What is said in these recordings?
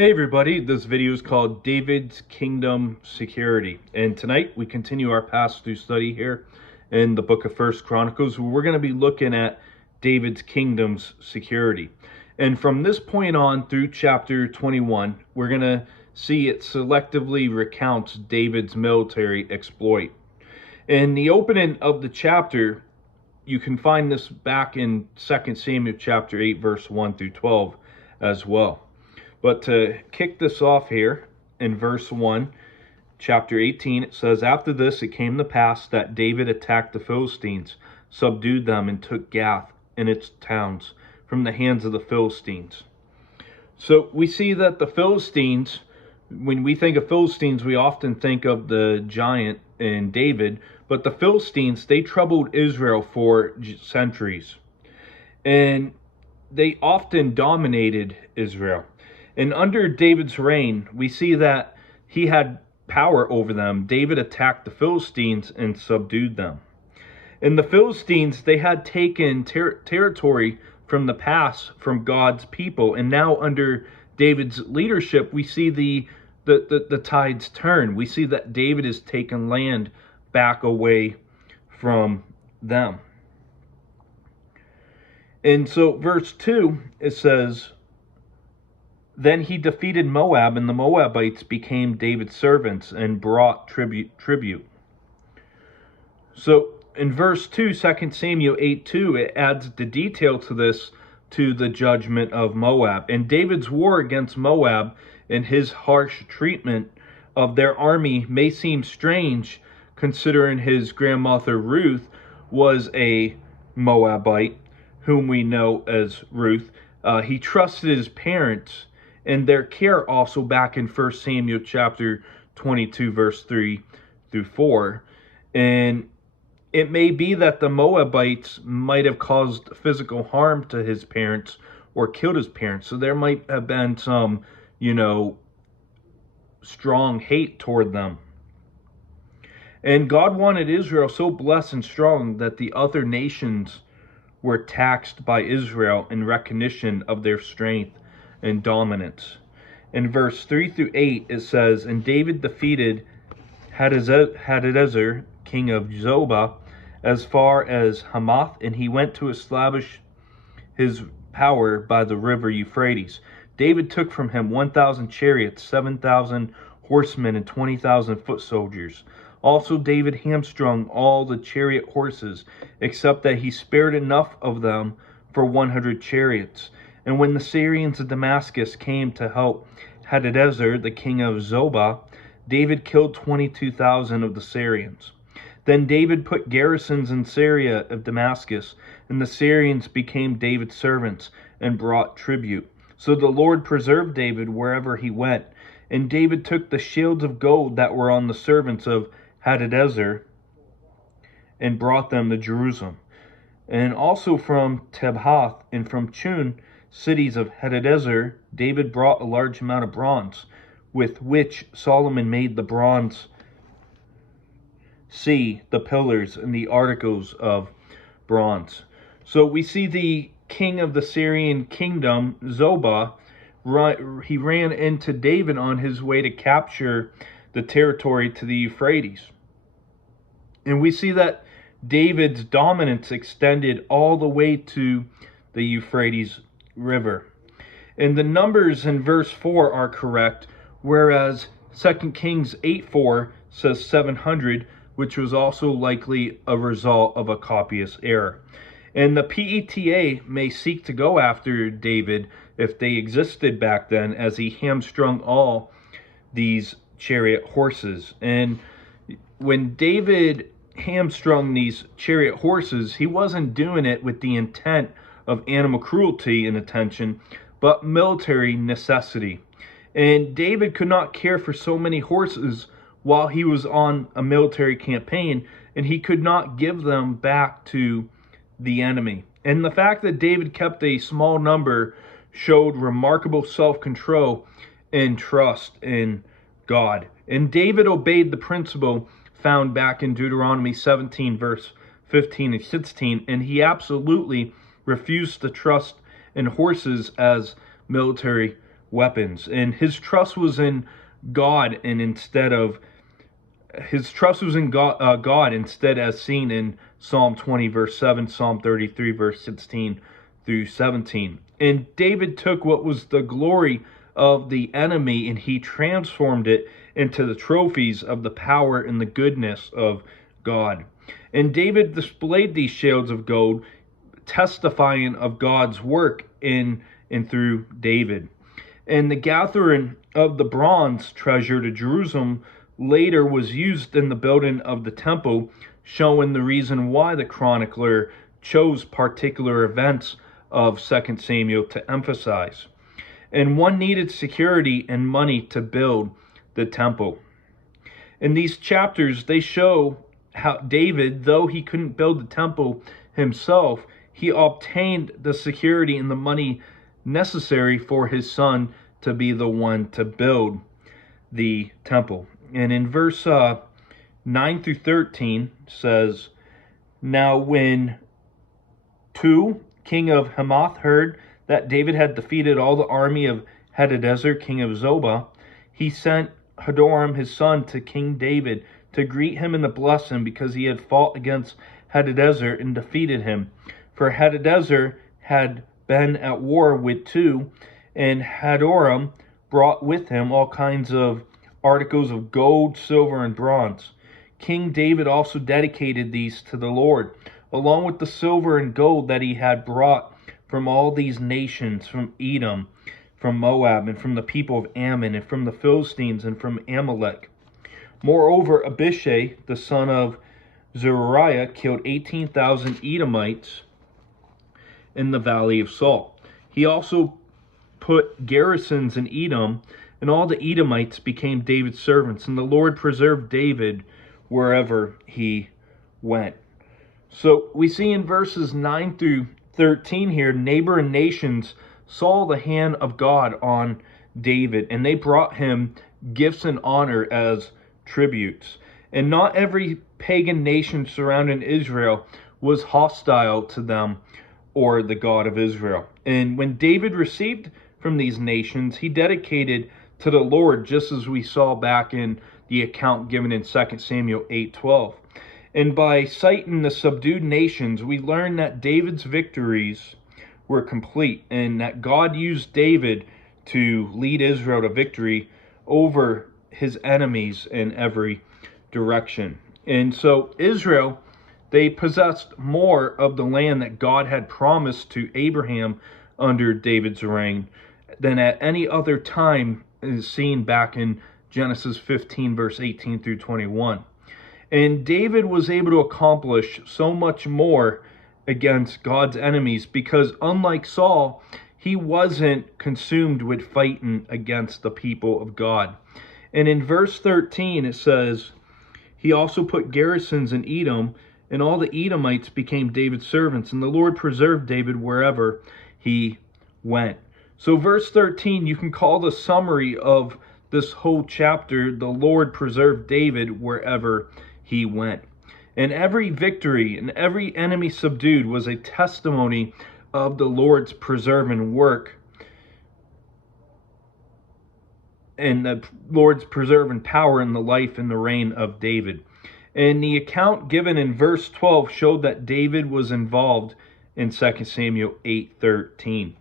Hey everybody, this video is called David's Kingdom Security, and tonight we continue our pass-through study here in the book of First Chronicles, where we're going to be looking at David's kingdom's security. And from this point on through chapter 21, we're going to see it selectively recounts David's military exploit. In the opening of the chapter, you can find this back in 2 Samuel chapter 8, verse 1 through 12 as well. But to kick this off here, in verse 1, chapter 18, it says, "After this it came to pass that David attacked the Philistines, subdued them, and took Gath and its towns from the hands of the Philistines." So we see that the Philistines, when we think of Philistines, we often think of the giant in David, but the Philistines, they troubled Israel for centuries. And they often dominated Israel. And under David's reign, we see that he had power over them. David attacked the Philistines and subdued them. And the Philistines, they had taken territory from the past from God's people. And now under David's leadership, we see the tides turn. We see that David has taken land back away from them. And so verse 2, it says, "Then he defeated Moab, and the Moabites became David's servants and brought tribute." So in verse 2, 2 Samuel 8:2, it adds the detail to this, to the judgment of Moab. And David's war against Moab and his harsh treatment of their army may seem strange, considering his grandmother Ruth was a Moabite, whom we know as Ruth. He trusted his parents and their care also back in 1 Samuel chapter 22, verse 3 through 4. And it may be that the Moabites might have caused physical harm to his parents or killed his parents. So there might have been some, strong hate toward them. And God wanted Israel so blessed and strong that the other nations were taxed by Israel in recognition of their strength and dominance. In verse 3 through 8, it says, "And David defeated Hadadezer, king of Zobah, as far as Hamath, and he went to establish his power by the river Euphrates. David took from him 1,000 chariots, 7,000 horsemen, and 20,000 foot soldiers. Also David hamstrung all the chariot horses, except that he spared enough of them for 100 chariots. And when the Syrians of Damascus came to help Hadadezer, the king of Zobah, David killed 22,000 of the Syrians. Then David put garrisons in Syria of Damascus, and the Syrians became David's servants and brought tribute. So the Lord preserved David wherever he went. And David took the shields of gold that were on the servants of Hadadezer and brought them to Jerusalem. And also from Tebhath and from Chun, cities of Hadadezer, David brought a large amount of bronze, with which Solomon made the bronze sea, the pillars, and the articles of bronze." So we see the king of the Syrian kingdom, Zobah, he ran into David on his way to capture the territory to the Euphrates. And we see that David's dominance extended all the way to the Euphrates River. And the numbers in verse 4 are correct, whereas 2 Kings 8:4 says 700, which was also likely a result of a copyist error. And the PETA may seek to go after David if they existed back then, as he hamstrung all these chariot horses. And when David hamstrung these chariot horses, he wasn't doing it with the intent of animal cruelty and attention, but military necessity. And David could not care for so many horses while he was on a military campaign, and he could not give them back to the enemy. And the fact that David kept a small number showed remarkable self-control and trust in God. And David obeyed the principle found back in Deuteronomy 17, verse 15 and 16, and he absolutely refused to trust in horses as military weapons. And his trust was in God, and his trust was in God instead, as seen in Psalm 20 verse 7, Psalm 33 verse 16 through 17. And David took what was the glory of the enemy and he transformed it into the trophies of the power and the goodness of God. And David displayed these shields of gold, testifying of God's work in and through David. And the gathering of the bronze treasure to Jerusalem later was used in the building of the temple, showing the reason why the chronicler chose particular events of 2 Samuel to emphasize. And one needed security and money to build the temple. In these chapters, they show how David, though he couldn't build the temple himself, he obtained the security and the money necessary for his son to be the one to build the temple. And in verse 9 through 13 says, Now when Tu, king of Hamath, heard that David had defeated all the army of Hadadezer, king of Zobah, he sent Hadoram his son to King David to greet him and to bless him, because he had fought against Hadadezer and defeated him. For Hadadezer had been at war with Tu, and Hadoram brought with him all kinds of articles of gold, silver, and bronze. King David also dedicated these to the Lord, along with the silver and gold that he had brought from all these nations, from Edom, from Moab, and from the people of Ammon, and from the Philistines, and from Amalek. Moreover, Abishai, the son of Zeruiah, killed 18,000 Edomites in the valley of Salt. He also put garrisons in Edom, and all the Edomites became David's servants, and the Lord preserved David wherever he went. So we see in verses 9 through 13 here, neighboring nations saw the hand of God on David, and they brought him gifts and honor as tributes. And not every pagan nation surrounding Israel was hostile to them or the God of Israel. And when David received from these nations, he dedicated to the Lord, just as we saw back in the account given in 2 Samuel 8:12. And by citing the subdued nations, we learn that David's victories were complete, and that God used David to lead Israel to victory over his enemies in every direction. And so Israel, they possessed more of the land that God had promised to Abraham under David's reign than at any other time is seen back in Genesis 15 verse 18 through 21. And David was able to accomplish so much more against God's enemies because, unlike Saul, he wasn't consumed with fighting against the people of God. And in verse 13 it says, he also put garrisons in Edom, and all the Edomites became David's servants, and the Lord preserved David wherever he went. So verse 13, you can call the summary of this whole chapter, the Lord preserved David wherever he went. And every victory and every enemy subdued was a testimony of the Lord's preserving work and the Lord's preserving power in the life and the reign of David. And the account given in verse 12 showed that David was involved in 2 Samuel 8:13.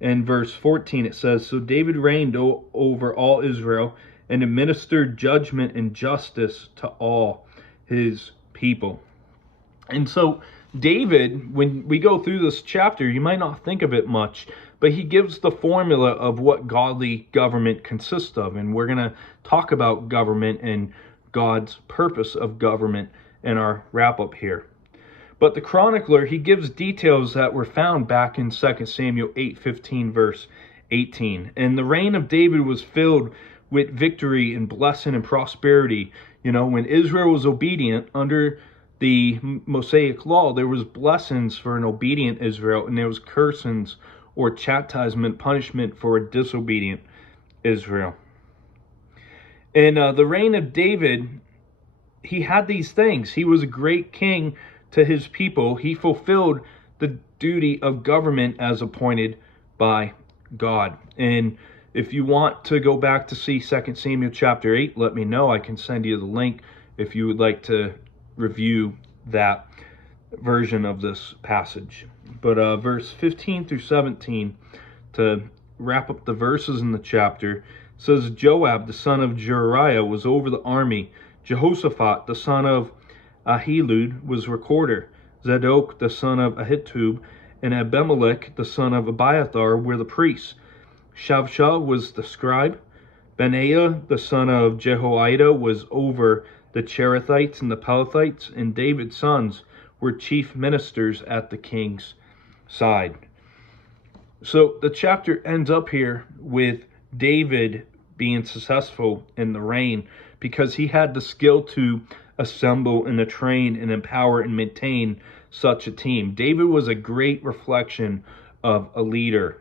In verse 14 it says, So David reigned over all Israel and administered judgment and justice to all his people. And so David, when we go through this chapter, you might not think of it much, but he gives the formula of what godly government consists of. And we're going to talk about government and God's purpose of government in our wrap-up here. But the chronicler, he gives details that were found back in 2 Samuel 8:15 verse 18. And the reign of David was filled with victory and blessing and prosperity. You know, when Israel was obedient under the Mosaic law, there was blessings for an obedient Israel, and there was cursings or chastisement, punishment for a disobedient Israel. And the reign of David, he had these things. He was a great king to his people. He fulfilled the duty of government as appointed by God. And if you want to go back to see 2 Samuel chapter 8, let me know. I can send you the link if you would like to review that version of this passage. But verse 15 through 17, to wrap up the verses in the chapter, says, Joab, the son of Jeruiah, was over the army. Jehoshaphat, the son of Ahilud, was recorder. Zadok, the son of Ahitub, and Abimelech, the son of Abiathar, were the priests. Shavsha was the scribe. Benaiah, the son of Jehoiada, was over the Cherethites and the Pelethites, and David's sons were chief ministers at the king's side. So the chapter ends up here with David being successful in the reign because he had the skill to assemble and to train and empower and maintain such a team. David was a great reflection of a leader.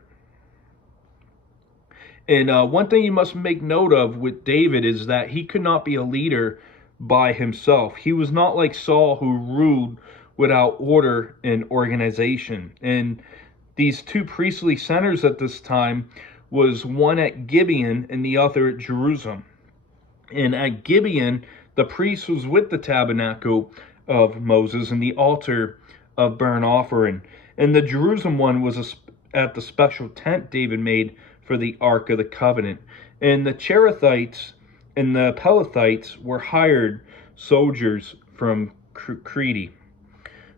And one thing you must make note of with David is that he could not be a leader by himself. He was not like Saul, who ruled without order and organization. And these two priestly centers at this time was one at Gibeon and the other at Jerusalem. And at Gibeon, the priest was with the tabernacle of Moses and the altar of burnt offering. And the Jerusalem one was at the special tent David made for the Ark of the Covenant. And the Cherethites and the Pelethites were hired soldiers from Crete.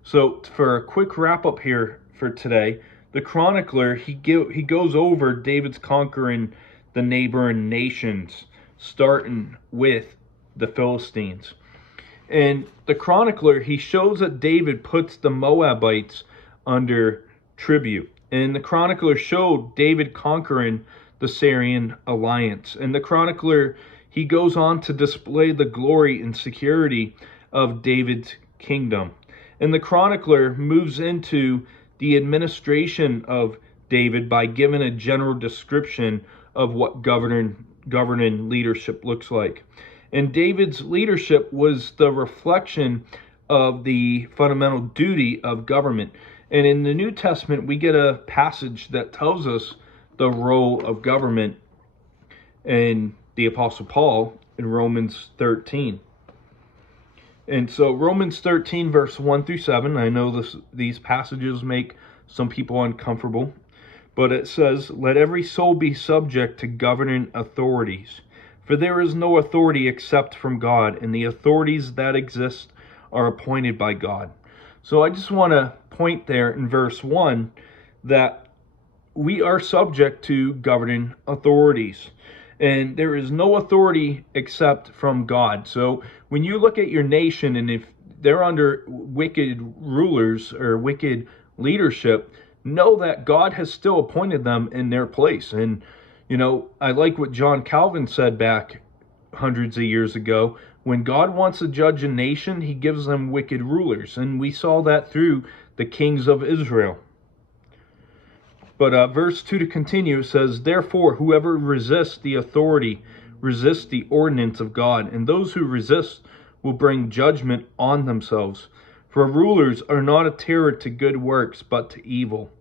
So for a quick wrap up here for today, the chronicler, he goes over David's conquering the neighboring nations, starting with the Philistines. And the chronicler, he shows that David puts the Moabites under tribute. And the chronicler showed David conquering the Syrian alliance. And the chronicler, he goes on to display the glory and security of David's kingdom. And the chronicler moves into the administration of David by giving a general description of what governing leadership looks like. And David's leadership was the reflection of the fundamental duty of government. And in the New Testament, we get a passage that tells us the role of government in the Apostle Paul in Romans 13. And so Romans 13, verse 1 through 7, I know these passages make some people uncomfortable, but it says, "Let every soul be subject to governing authorities, for there is no authority except from God, and the authorities that exist are appointed by God." So I just want to point there in verse 1 that we are subject to governing authorities. And there is no authority except from God. So when you look at your nation, and if they're under wicked rulers or wicked leadership, know that God has still appointed them in their place. And, you know, I like what John Calvin said back hundreds of years ago. When God wants to judge a nation, he gives them wicked rulers. And we saw that through the kings of Israel. But verse 2 to continue says, "Therefore, whoever resists the authority resists the ordinance of God, and those who resist will bring judgment on themselves. For rulers are not a terror to good works, but to evil.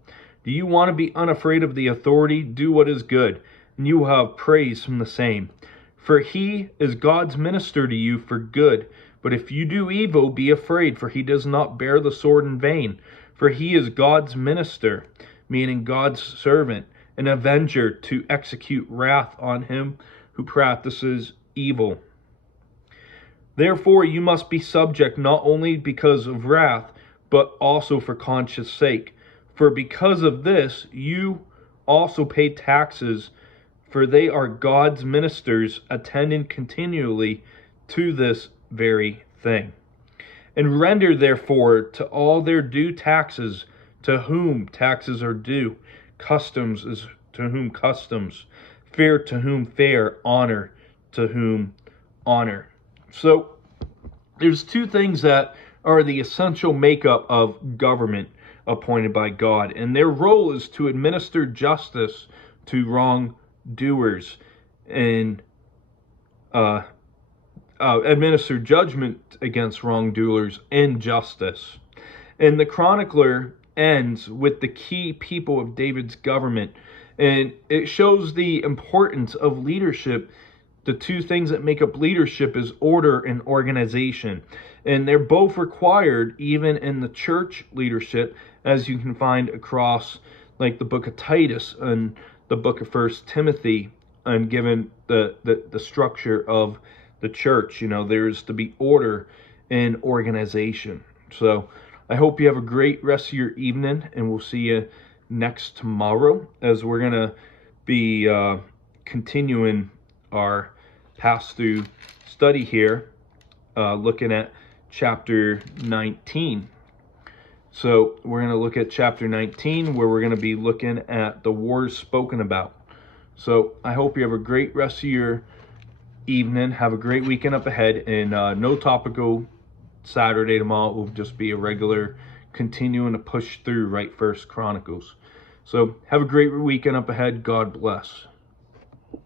Do you want to be unafraid of the authority? Do what is good, and you will have praise from the same. For he is God's minister to you for good. But if you do evil, be afraid, for he does not bear the sword in vain. For he is God's minister," meaning God's servant, "an avenger to execute wrath on him who practices evil. Therefore you must be subject not only because of wrath, but also for conscience sake. For because of this you also pay taxes, for they are God's ministers, attending continually to this very thing. And render therefore to all their due taxes, to whom taxes are due, customs is to whom customs, fair to whom fair, honor to whom honor." So there's two things that are the essential makeup of government appointed by God, and their role is to administer justice to wrongdoers and administer judgment against wrongdoers and justice. And the chronicler ends with the key people of David's government, And it shows the importance of leadership. The two things that make up leadership is order and organization. And they're both required even in the church leadership, as you can find across like the book of Titus and the book of First Timothy, and given the structure of the church. There's to be order and organization. So I hope you have a great rest of your evening, and we'll see you next tomorrow as we're going to be continuing our pass-through study here, looking at chapter 19. So we're going to look at chapter 19, where we're going to be looking at the wars spoken about. So I hope you have a great rest of your evening. Have a great weekend up ahead, and no topical Saturday tomorrow. It will just be a regular continuing to push through right First Chronicles. So have a great weekend up ahead. God bless.